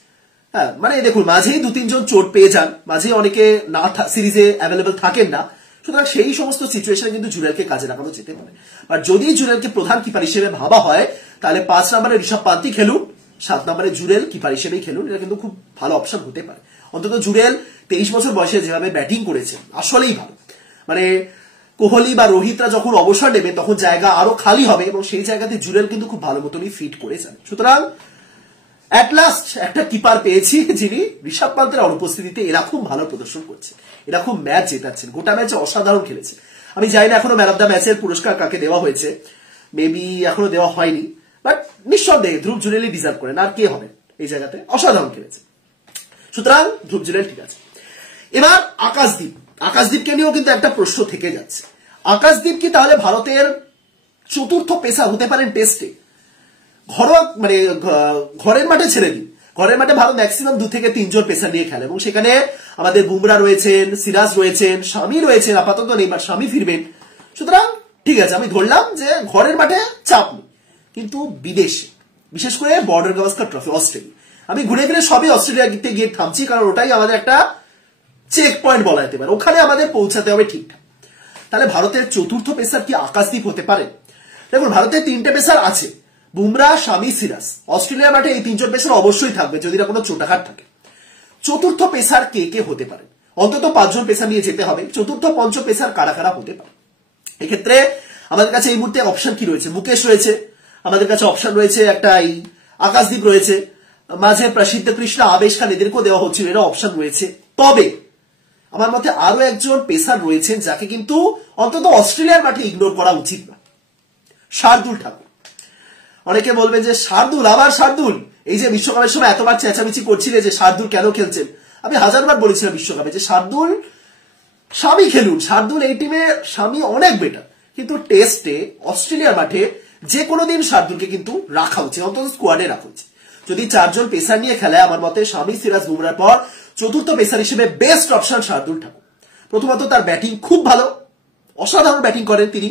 হ্যাঁ মানে দেখুন মাঝেই 2-3 জন চোট পেয়ে যান, মাঝে অনেকে না সিরিজে অ্যাভেলেবল থাকেন না। সুতরাং সেই সমস্ত সিচুয়েশনে কিন্তু জুরেলকে কাজে লাগানো যেতে পারে। আর যদি জুরেলকে প্রধান কিপার হিসেবে ভাবা হয় তাহলে 5 নম্বরে ঋষভ পান্তই খেলুন, 7 নম্বরে জুরেল কিপার হিসেবেই খেলুন। এটা কিন্তু খুব ভালো অপশন হতে পারে। অন্তত জুরেল 23 বছর বয়সে যেভাবে ব্যাটিং করেছেন আসলেই ভালো। মানে কোহলি বা রোহিতরা যখন অবসর নেবে তখন জায়গা আরো খালি হবে এবং সেই জায়গাতে জুরেল কিন্তু খুব ভালো মতনই ফিট করেছেন। সুতরাং অ্যাট লাস্ট একটা কিপার পেয়েছি যিনি ঋষভ পান্তের অনুপস্থিতিতে এরকম ভালো প্রদর্শন করছে, এরকম ম্যাচ জেতাচ্ছেন, গোটা ম্যাচে অসাধারণ খেলেছে। আমি জানি না এখনো ম্যান অফ দ্য ম্যাচের পুরস্কার কাকে দেওয়া হয়েছে, মেবি এখনো দেওয়া হয়নি, বাট নিঃসন্দেহে ধ্রুব জুরেলি ডিজার্ভ করেন। আর কে হবেন এই জায়গাতে, অসাধারণ খেলেছে। সুতরাং ধ্রুব জুরেল ঠিক আছে। এবার আকাশদীপকে নিয়েও কিন্তু একটা প্রশ্ন থেকে যাচ্ছে। আকাশদীপ কি তাহলে ভারতের চতুর্থ পেসার হতে পারেন টেস্টে? ঘরোয়া মানে ঘরের মাঠে ছেড়ে দিন, ঘরের মাঠে ভারত ম্যাক্সিমাম 2 থেকে 3 জন পেসার নিয়ে খেলে, এবং সেখানে আমাদের বুমরা রয়েছেন, সিরাজ রয়েছেন, শামি রয়েছেন, আপাতত নেই, বাট শামি ফিরবেন। সুতরাং ঠিক আছে, আমি ধরলাম যে ঘরের মাঠে চাপ নেই, কিন্তু বিদেশে বিশেষ করে বর্ডার গাভাস্কার ট্রফি অস্ট্রেলিয়া, আমি ঘুরে ফিরে সবই অস্ট্রেলিয়াতে গিয়ে থামছি, কারণ ওটাই আমাদের একটা চেক পয়েন্ট বলা যেতে পারে, ওখানে আমাদের পৌঁছাতে হবে ঠিকঠাক। তাহলে ভারতের চতুর্থ পেসার কি আকাশদীপ হতে পারে? দেখুন, ভারতের 3টে পেসার আছে, বুমরা, শামি, সিরাজ। অস্ট্রেলিয়ার মাঠে এই 3 জন পেসার অবশ্যই থাকবে যদি না কোনো চোটাঘাট থাকে। চতুর্থ পেসার কে কে হতে পারে? অন্তত 5 জন পেসার নিয়ে যেতে হবে। চতুর্থ পঞ্চম পেসার কারা কারা হতে পারে? এক্ষেত্রে আমাদের কাছে এই মুহূর্তে অপশন কি রয়েছে? মুকেশ রয়েছে, আমাদের কাছে অপশন রয়েছে একটা আকাশদীপ রয়েছে, মাঝে প্রসিদ্ধ কৃষ্ণ, আবেশ খান, এদেরকেও দেওয়া হচ্ছিল, এরা অপশন রয়েছে। তবে আমার মতে আরো একজন পেসার রয়েছেন যাকে কিন্তু অন্তত অস্ট্রেলিয়ার মাঠে ইগনোর করা উচিত না, শার্দুল ঠাকুর। অনেকে বলবেন যে শার্দুল, আবার শার্দুল, এই যে বিশ্বকাপের সময় এতবার চেঁচামেচি করছিলে যে শার্দুল কেন খেলছেন, আমি হাজারবার বলেছিলাম বিশ্বকাপে যে শার্দুল, শামি খেলুন, শার্দুল এই টিমে শামি অনেক বেটার, কিন্তু টেস্টে অস্ট্রেলিয়ার মাঠে যে কোনো দিন শার্দুলকে কিন্তু রাখা উচিত, অন্তত স্কোয়াডে রাখা উচিত। যদি 4 জন পেসার নিয়ে খেলে, আমার মতে শামি, সিরাজ, বুমরার পর চতুর্থ পেসার হিসেবে বেস্ট অপশন শার্দুল ঠাকুর। প্রথমত তার ব্যাটিং খুব ভালো, অসাধারণ ব্যাটিং করেন তিনি,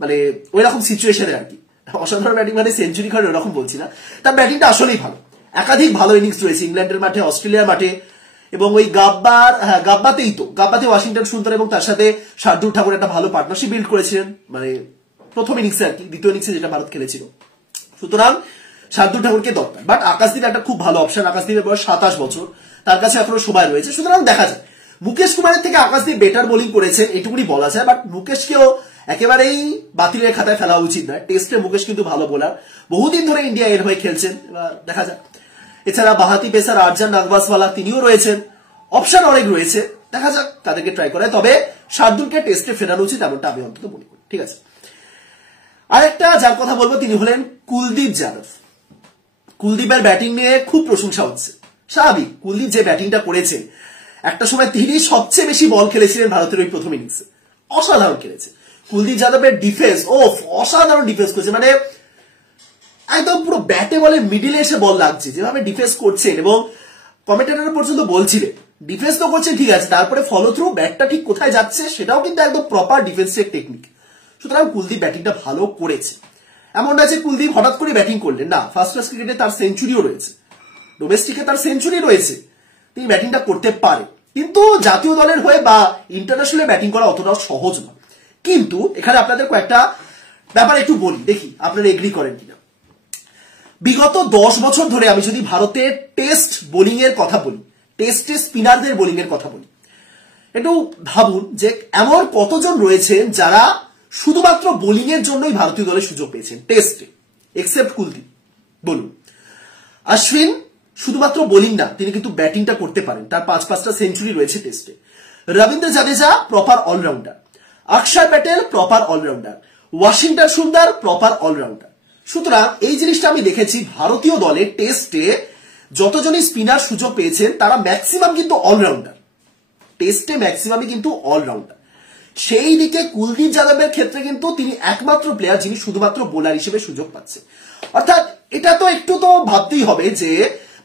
মানে ওই রকম সিচুয়েশনে আর কি, অসাধারণ ব্যাটিং মানে সেঞ্চুরি করেন ওরকম বলছি না, তার ব্যাটিংটা আসলেই ভালো। একাধিক ভালো ইনিংস রয়েছে ইংল্যান্ডের মাঠে, অস্ট্রেলিয়ার মাঠে, এবং ওই গাব্বাতে ওয়াশিংটন সুন্দর এবং তার সাথে শার্দুল ঠাকুর একটা ভালো পার্টনারশিপ বিল্ড করেছিলেন, মানে প্রথম ইনিংসে আর কি, দ্বিতীয় ইনিংসে যেটা ভারত খেলেছিল। সুতরাং শার্দুল ঠাকুরকে দরকার, বাট আকাশদীপ একটা খুব ভালো অপশন। আকাশদীপের বয়স 27 বছর, তার কাছে এখনো সময় রয়েছে, সুতরাং দেখা যায়। মুকেশ কুমারের থেকে আকাশদীপ বেটার বোলিং করেছেন এটুকুনি বলা যায়, বাট মুকেশকেও একেবারেই বাতিলের খাতায় ফেলা উচিত নয়। টেস্টে মুকেশ কিন্তু ভালো বোলার, বহুদিন ধরে ইন্ডিয়া এর হয়ে খেলছেন, এবার দেখা যাক। এছাড়া বাহাতি পেসার আরজান নাগবাসওয়ালা তিনিও রয়েছেন, অপশন অনেক রয়েছে, দেখা যাক তাদেরকে ট্রাই করায়। তবে শার্দুলকে টেস্টে ফেরানো উচিত, এমনটা আমি অন্তত মনে করি। ঠিক আছে, আরেকটা যার কথা বলবো তিনি হলেন কুলদীপ যাদব। কুলদীপের ব্যাটিং নিয়ে খুব প্রশংসা হচ্ছে, স্বাভাবিক। কুলদীপ যে ব্যাটিংটা করেছে, একটা সময় তিনি সবচেয়ে বেশি বল খেলেছিলেন ভারতের ওই প্রথম ইনিংসে, অসাধারণ খেলেছে। কুলদীপ যাদবের ডিফেন্স, অসাধারণ ডিফেন্স করছে, মানে একদম পুরো ব্যাটে বলে মিডিলে এসে বল লাগছে, যেভাবে ডিফেন্স করছেন। এবং কমেন্টেটর পর্যন্ত বলছিলেন ডিফেন্স তো করছেন ঠিক আছে, তারপরে ফলো থ্রু, ব্যাটটা ঠিক কোথায় যাচ্ছে সেটাও কিন্তু একদম প্রপার ডিফেন্সের টেকনিক। সুতরাং কুলদীপ ব্যাটিংটা ভালো করেছে। এমন না যে কুলদীপ হঠাৎ করে ব্যাটিং করলেন, না, ফার্স্ট ক্লাস ক্রিকেটে তার সেঞ্চুরিও রয়েছে, ডোমেস্টিকে তার সেঞ্চুরি রয়েছে, তিনি ব্যাটিংটা করতে পারে। কিন্তু জাতীয় দলের হয়ে বা ইন্টারন্যাশনালে ব্যাটিং করা অতটাও সহজ নয়। কিন্তু এখানে আপনাদের কয়েকটা ব্যাপার একটু বলি, দেখি আপনারা এগ্রি করেন কিনা। বিগত 10 বছর ধরে আমি যদি ভারতের টেস্ট বোলিং এর কথা বলি, টেস্টে স্পিনারদের বোলিং এর কথা বলি, একটু ভাবুন যে এমন কতজন রয়েছেন যারা শুধুমাত্র বোলিং এর জন্যই ভারতীয় দলে সুযোগ পেয়েছেন টেস্টে, এক্সেপ্ট কুলদীপ। বলুন, অশ্বিন শুধুমাত্র বোলিং না, তিনি কিন্তু ব্যাটিংটা করতে পারেন, তার 5-5টা সেঞ্চুরি রয়েছে টেস্টে। রবীন্দ্র জাদেজা প্রপার অলরাউন্ডার, অক্ষয় প্যাটেল প্রপার অলরাউন্ডার, ওয়াশিংটন সুন্দর প্রপার অলরাউন্ডার। সুতরাং এই জিনিসটা আমি দেখেছি ভারতীয় দলে টেস্টে যতজনই স্পিনার সুযোগ পেয়েছেন তারা ম্যাক্সিমাম কিন্তু অলরাউন্ডার, টেস্টে ম্যাক্সিমামই কিন্তু অলরাউন্ডার। সেই দিকে কুলদীপ যাদবের ক্ষেত্রে কিন্তু তিনি একমাত্র প্লেয়ার যিনি শুধুমাত্র বোলার হিসেবে সুযোগ পাচ্ছে। অর্থাৎ এটা তো একটু তো ভাবতেই হবে যে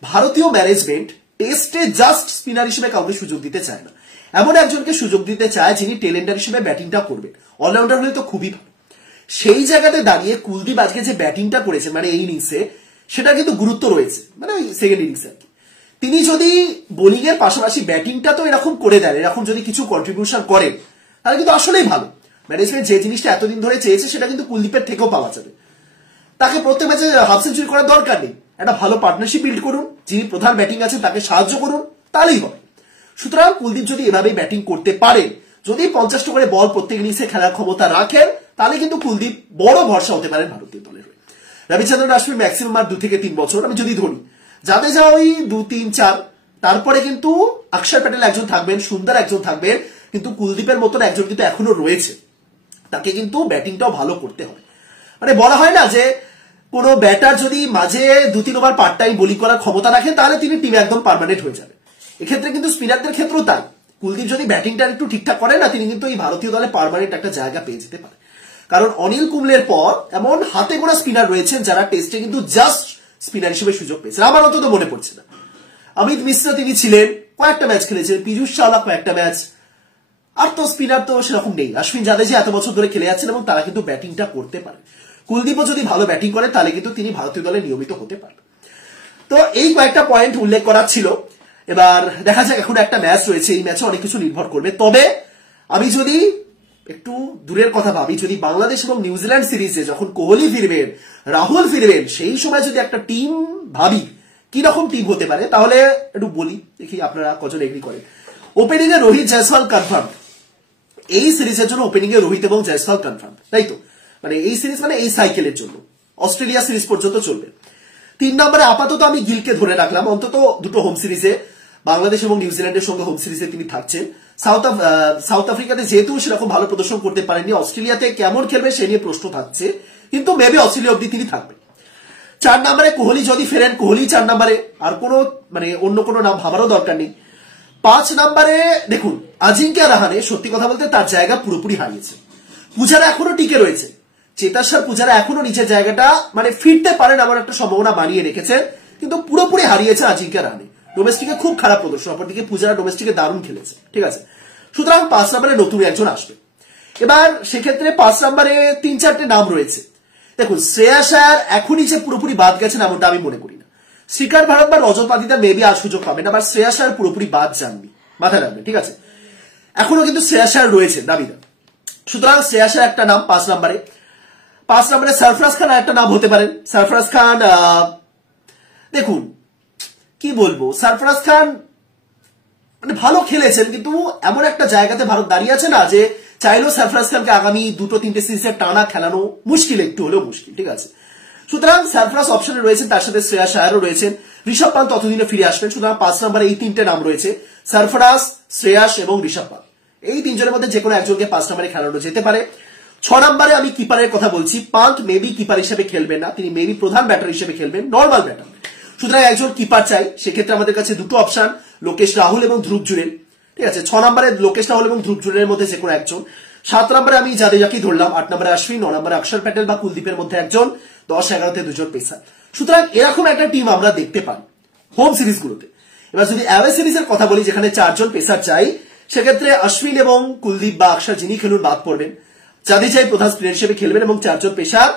ভারতীয় ম্যানেজমেন্ট টেস্টে জাস্ট স্পিনার হিসেবে কাউকে সুযোগ দিতে চায় না, এমন একজনকে সুযোগ দিতে চায় যিনি টেলেন্ডার হিসেবে ব্যাটিংটা করবেন, অলরাউন্ডার হলে তো খুবই ভালো। সেই জায়গাতে দাঁড়িয়ে কুলদীপ আজকে যে ব্যাটিংটা করেছে, মানে এই ইনিংসে, সেটা কিন্তু গুরুত্ব রয়েছে, মানে ওই সেকেন্ড ইনিংসে আর কি। তিনি যদি বোলিং এর পাশাপাশি ব্যাটিংটা তো এরকম করে দেন, এরকম যদি কিছু কন্ট্রিবিউশন করেন, তাহলে কিন্তু আসলেই ভালো। ম্যানেজমেন্ট যে জিনিসটা এতদিন ধরে চেয়েছে সেটা কিন্তু কুলদীপের থেকেও পাওয়া যাবে। তাকে প্রত্যেক ম্যাচে হাফ সেঞ্চুরি করার দরকার নেই, একটা ভালো পার্টনারশিপ বিল্ড করুন, যিনি প্রধান ব্যাটিং আছেন তাকে সাহায্য করুন, তাহলেই হবে। সুতরাং কুলদীপ যদি এভাবেই ব্যাটিং করতে পারে, যদি 50টা করে বল প্রত্যেক ইনিংসে খেলার ক্ষমতা রাখেন, তাহলে কিন্তু কুলদীপ বড় ভরসা হতে পারেন ভারতীয় দলের হয়ে। রবিচন্দ্রন অশ্বিন ম্যাক্সিমাম আর 2 থেকে 3 বছর আমি যদি ধরি, জাদেজা ওই 2, 3, 4, তারপরে কিন্তু অক্ষয় প্যাটেল একজন থাকবেন, সুন্দর একজন থাকবেন, কিন্তু কুলদীপের মতন একজন কিন্তু এখনো রয়েছে, তাকে কিন্তু ব্যাটিংটাও ভালো করতে হবে। মানে বলা হয় না যে কোনো ব্যাটার যদি মাঝে 2-3 ওভার পার্ট টাইম বোলিং করার ক্ষমতা রাখেন তাহলে তিনি টিমে একদম পার্মানেন্ট হয়ে যাবে। এক্ষেত্রে কিন্তু স্পিনারদের ক্ষেত্রেও তাই। কুলদীপ যদি ব্যাটিংটা একটু ঠিকঠাক করে না, তিনি কিন্তু এই ভারতীয় দলে পার্মানেন্ট একটা জায়গা পেয়ে যেতে পারে। কারণ অনিল কুম্বলের পর এমন হাতে গোনা স্পিনার রয়েছেন যারা টেস্টে কিন্তু জাস্ট স্পিনার হিসেবে সুযোগ পেয়েছেন। আমার অন্তত মনে পড়ছে না। অমিত মিশ্র তিনি ছিলেন, কয়েকটা ম্যাচ খেলেছেন। পীযুষ চাওলা কয়েকটা ম্যাচ। আর তো স্পিনার তো সেরকম নেই। অশ্বিন জাদেজা এত বছর ধরে খেলে যাচ্ছেন এবং তারা কিন্তু ব্যাটিংটা করতে পারে। কুলদীপও যদি ভালো ব্যাটিং করে তাহলে কিন্তু তিনি ভারতীয় দলে নিয়মিত হতে পারবেন। তো এই কয়েকটা পয়েন্ট উল্লেখ করা ছিল। এবার দেখা যাক, এখন একটা ম্যাচ রয়েছে, এই ম্যাচে অনেক কিছু নির্ভর করবে। তবে আমি যদি একটু দূরের কথা ভাবি, যদি বাংলাদেশ এবং নিউজিল্যান্ড সিরিজে যখন কোহলি ফিরবেন, রাহুল ফিরবেন, সেই সময় যদি একটা টিম ভাবি কি রকম টিম হতে পারে, তাহলে একটু বলি, দেখি আপনারা কজন এগ্রি করেন। ওপেনিং এ রোহিত জয়সওয়াল কনফার্ম। এই সিরিজের জন্য ওপেনিং এ রোহিত এবং জয়সওয়াল কনফার্ম, তাই তো? মানে এই সিরিজ মানে এই সাইকেলের জন্য অস্ট্রেলিয়া সিরিজ পর্যন্ত চলবে। 3 নম্বরে আপাতত আমি গিলকে ধরে রাখলাম, অন্তত দুটো হোম সিরিজে, বাংলাদেশ এবং নিউজিল্যান্ডের সঙ্গে হোম সিরিজে তিনি থাকছেন। সাউথ আফ্রিকাতে যেহেতু সেরকম ভালো প্রদর্শন করতে পারেননি, অস্ট্রেলিয়াতে কেমন খেলবে সে নিয়ে প্রশ্ন থাকছে, কিন্তু মেবি অস্ট্রেলিয়া অব্দি তিনি থাকবেন। 4 নম্বরে কোহলি যদি ফেরেন, কোহলি 4 নম্বরে, আর কোনো মানে অন্য কোনো নাম ভাবারও দরকার নেই। 5 নম্বরে দেখুন আজিঙ্ক্য রাহানে, সত্যি কথা বলতে তার জায়গা পুরোপুরি হারিয়েছে। পূজারা এখনো টিকে রয়েছে, চেতেশ্বর পূজারা এখনো নিচের জায়গাটা মানে ফিরতে পারেন এমন একটা সম্ভাবনা বানিয়ে রেখেছে, কিন্তু পুরোপুরি হারিয়েছে আজিঙ্ক্য রাহানে। ডোমেস্টিকে খুব খারাপ প্রদর্শন, অপরদিকে পূজারা ডোমেস্টিকে দারুণ খেলেছে, ঠিক আছে। সুতরাং 5 নম্বরে নতুন একজন আসবে। এবার সেক্ষেত্রে 5 নম্বরে 3-4টে নাম রয়েছে। দেখুন শ্রেয়াস আয়ার এখনই যে পুরোপুরি বাদ গেছেন এমনটা আমি মনে করি না। শ্রীকান্ত ভারত বা রজত পাতিদার মেবি আর সুযোগ পাবেন, আবার শ্রেয়াস আয়ার পুরোপুরি বাদ যাননি, মাথায় রাখবেন, ঠিক আছে। এখনো কিন্তু শ্রেয়াস আয়ার রয়েছে দাবিদার। সুতরাং শ্রেয়াস আয়ার একটা নাম 5 নম্বরে। 5 নম্বরে সরফরাজ খান একটা নাম হতে পারেন। সরফরাজ খান দেখুন কি বলবো, সরফরাজ খান মানে ভালো খেলেছেন, কিন্তু এমন একটা জায়গাতে ভারত দাঁড়িয়ে আছে না যে চাইলেও সরফরাজ খানকে আগামী 2-3টে সিরিজে টানা খেলানো মুশকিল, একটু হলেও মুশকিল, ঠিক আছে। সুতরাং সরফরাজ অপশনে রয়েছেন, তার সাথে শ্রেয়াস আয়ারও রয়েছেন। ঋষভ পান্ত ততদিনে ফিরে আসবেন। সুতরাং 5 নম্বরে এই 3টে নাম রয়েছে, সরফরাজ, শ্রেয়াস এবং ঋষভ পান্ত। এই 3 জনের মধ্যে যে কোনো একজনকে 5 নম্বরে খেলানো যেতে পারে। 6 নম্বরে আমি কিপারের কথা বলছি। পান্ত মেবি কিপার হিসেবে খেলবেন না, তিনি মেবি প্রধান ব্যাটার হিসেবে খেলবেন, নর্মাল ব্যাটার। সুতরাং একজন কিপার চাই। সেক্ষেত্রে আমাদের কাছে দুটো অপশন, লোকেশ রাহুল এবং ধ্রুব জুরেল, ঠিক আছে। 6 নম্বরে লোকেশ রাহুল এবং ধ্রুব জুরেলের মধ্যে যে কোনো একজন। 7 নম্বরে আমি জাদেজাকেই ধরলাম, 8 নম্বরে অশ্বিন, 9 নম্বরে অক্ষর প্যাটেল বা কুলদীপের মধ্যে একজন, 10-11তে 2 জন পেসার। সুতরাং এরকম একটা টিম আমরা দেখতে পাই হোম সিরিজগুলোতে। এবার যদি অ্যাওয়ে সিরিজের কথা বলি, যেখানে 4 জন পেসার চাই, সেক্ষেত্রে অশ্বিন এবং কুলদীপ বা অক্ষর যিনি খেলুন বাদ পড়বেন। জাদেজাই প্রধান স্পিনার হিসেবে খেলবেন এবং 4 জন পেসার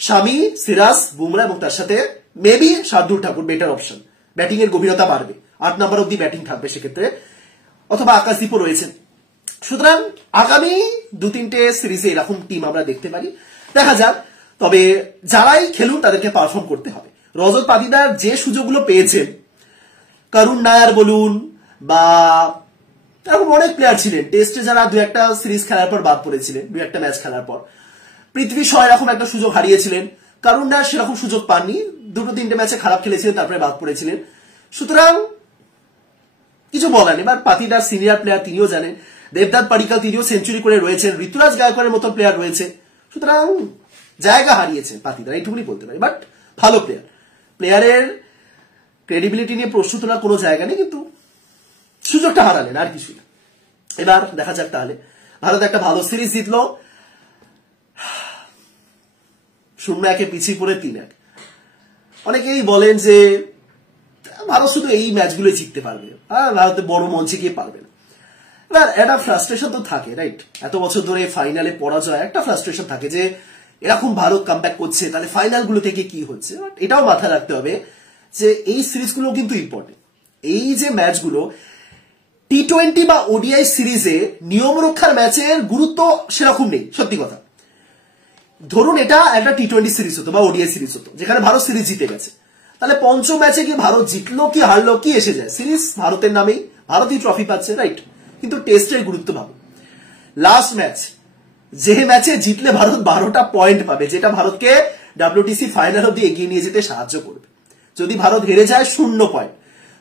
শামি, সিরাজ, বুমরা এবং তার সাথে maybe Shardul Thakur better option. Batting এর গভীরতা বাড়বে, 8 নম্বর অব্দি ব্যাটিং থাকবে সেক্ষেত্রে, অথবা আকাশদীপও রয়েছেন। সুতরাং আগামী 2-3টে সিরিজে এরকম টিম আমরা দেখতে পারি, দেখা যাক। তবে যারাই খেলুন তাদেরকে পারফর্ম করতে হবে। রজত পাতিদার যে সুযোগগুলো পেয়েছেন, করুণ নায়ার বলুন বা এরকম অনেক প্লেয়ার ছিলেন টেস্টে যারা 2-1টা সিরিজ খেলার পর বাদ পড়েছিলেন, 2-1টা ম্যাচ খেলার পর। পৃথ্বী শ এরকম একটা সুযোগ হারিয়েছিলেন, করুণ নায়ার সেরকম সুযোগ পাননি, 2-3টে ম্যাচে খারাপ খেলেছিলেন, তারপরে বাদ পড়েছিলেন। সুতরাং কিছু বলার নেই। এবার পাতিদার সিনিয়র প্লেয়ার, তিনিও জানেন। দেবদাত পাডিক্কাল তিনিও সেঞ্চুরি করে রয়েছেন, ঋতুরাজ গায়কোয়াড়ের মতো প্লেয়ার রয়েছে। সুতরাং জায়গা হারিয়েছে পাতিদার, এইটুকুনি বলতে পারি। বাট ভালো প্লেয়ার, প্লেয়ারের ক্রেডিবিলিটি নিয়ে প্রশ্ন তোলার কোনো জায়গা নেই, কিন্তু সুযোগটা হারালেন, আর কিছুই না। এবার দেখা যাক তাহলে। ভারত একটা ভালো সিরিজ জিতলো, 0-1 পিছিয়ে পড়ে 3-1। অনেকেই বলেন যে ভারত শুধু এই ম্যাচগুলো জিততে পারবে, ভারতে বড় মঞ্চে গিয়ে পারবে না। এবার একটা ফ্রাস্ট্রেশন তো থাকে, রাইট? এত বছর ধরে ফাইনালে পরাজয়, একটা ফ্রাস্ট্রেশন থাকে যে এরকম ভারত কামব্যাক করছে, তাহলে ফাইনালগুলো থেকে কি হচ্ছে। এটাও মাথায় রাখতে হবে যে এই সিরিজগুলো কিন্তু ইম্পর্টেন্ট। এই যে ম্যাচগুলো টি20 বা ওডিআই সিরিজে নিয়ম রক্ষার ম্যাচের গুরুত্ব সেরকম নেই, সত্যি কথা। ধরুন এটা একটা টি20 সিরিজ হতো বা ওডিআই সিরিজ হতো, যেখানে ভারত সিরিজ জিতে গেছে, তাহলে পঞ্চম ম্যাচে গিয়ে ভারত জিতলো কি হারলো কি এসে যায়, সিরিজ ভারতের নামেই, ভারতই ট্রফি পাচ্ছে, রাইট? কিন্তু টেস্টের গুরুত্ব ভাবো। লাস্ট ম্যাচ, যে ম্যাচে জিতলে ভারত 12টা পয়েন্ট পাবে, যেটা ভারতকে ডাব্লিউটিসি ফাইনাল অব্দি এগিয়ে নিয়ে যেতে সাহায্য করবে। যদি ভারত হেরে যায় 0 পয়েন্ট,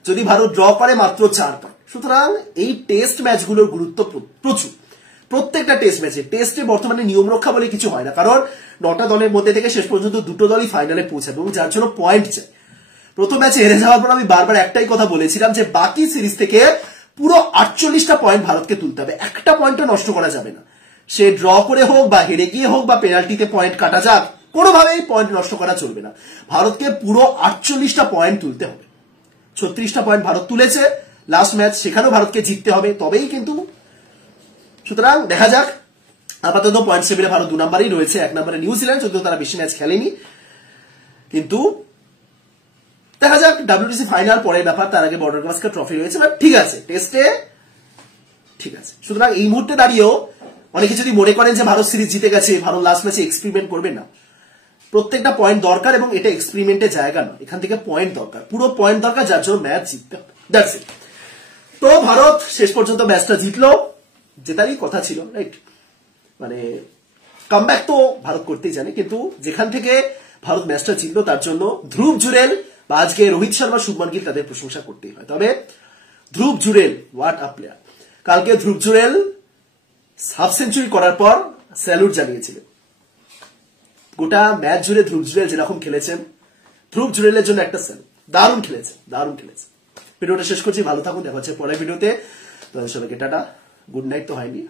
যদি ভারত ড্র করে মাত্র 4 পয়েন্ট। সুতরাং এই টেস্ট ম্যাচগুলোর গুরুত্ব প্রচুর। প্রত্যেকটা টেস্ট ম্যাচে। টেস্টে বর্তমানে নিয়ম রক্ষা বলে কিছু হয় না, কারণ 9টা দলের মধ্যে থেকে শেষ পর্যন্ত 2টো দলই ফাইনালে পৌঁছাবে এবং যার জন্য পয়েন্ট চাই। প্রথম ম্যাচে হেরে যাওয়ার পর আমি বারবার একটাই কথা বলেছিলাম যে বাকি সিরিজ থেকে পুরো 48টা পয়েন্ট ভারতকে তুলতে হবে, একটা পয়েন্টও নষ্ট করা যাবে না। সে ড্র করে হোক বা হেরে গিয়ে হোক বা পেনাল্টিতে পয়েন্ট কাটা যাক, কোনোভাবেই পয়েন্ট নষ্ট করা চলবে না। ভারতকে পুরো 48টা পয়েন্ট তুলতে হবে। 36টা পয়েন্ট ভারত তুলেছে লাস্ট ম্যাচ, সেখানেও ভারতকে জিততে হবে, তবেই কিন্তু। সুতরাং দেখা যাক। আপাতত পয়েন্ট টেবিলে ভারত 2 নম্বরেই রয়েছে, 1 নম্বরে নিউজিল্যান্ড, যদিও তারা বেশি ম্যাচ খেলেনি। কিন্তু দেখা যাক, WTC ফাইনাল পরের ব্যাপার, তার আগে বর্ডার গাভাস্কার ট্রফি রয়েছে। বাট ঠিক আছে, টেস্টে ঠিক আছে। সুতরাং এই মুহূর্তে দাঁড়িয়েও অনেকে যদি মনে করেন যে ভারত সিরিজ জিতে গেছে, ভারত লাস্ট ম্যাচে এক্সপেরিমেন্ট করবে না, প্রত্যেকটা পয়েন্ট দরকার এবং এটা এক্সপেরিমেন্টের জায়গা না, এখান থেকে পয়েন্ট দরকার, পুরো পয়েন্ট দরকার, যার জন্য ম্যাচ জিততে হবে। That's it. তো ভারত শেষ পর্যন্ত ম্যাচটা জিতলো, জেতারই কথা ছিল, রাইট? মানে কামব্যাক তো ভারত করতেই জানে, কিন্তু যেখান থেকে ভারত ম্যাচটা জিতলো তার জন্য ধ্রুব জুরেল বা আজকে রোহিত শর্মা, শুভমান গিল তাদের প্রশংসা করতেই হয়। তবে ধ্রুব জুরেল, হোয়াট আ প্লেয়ার! কালকে ধ্রুব জুরেল হাফ সেঞ্চুরি করার পর স্যালুট জানিয়েছিলেন। গোটা ম্যাচ জুড়ে ধ্রুব জুরেল যেরকম খেলেছেন, ধ্রুব জুরেলের জন্য একটা স্যালুট। দারুণ খেলেছে, দারুণ খেলেছে। ভিডিওটা শেষ করছি, ভালো থাকুন, দেখা হচ্ছে পরের ভিডিওতে। তো সবাইকে টাটা, গুড নাইট তো হয়নি।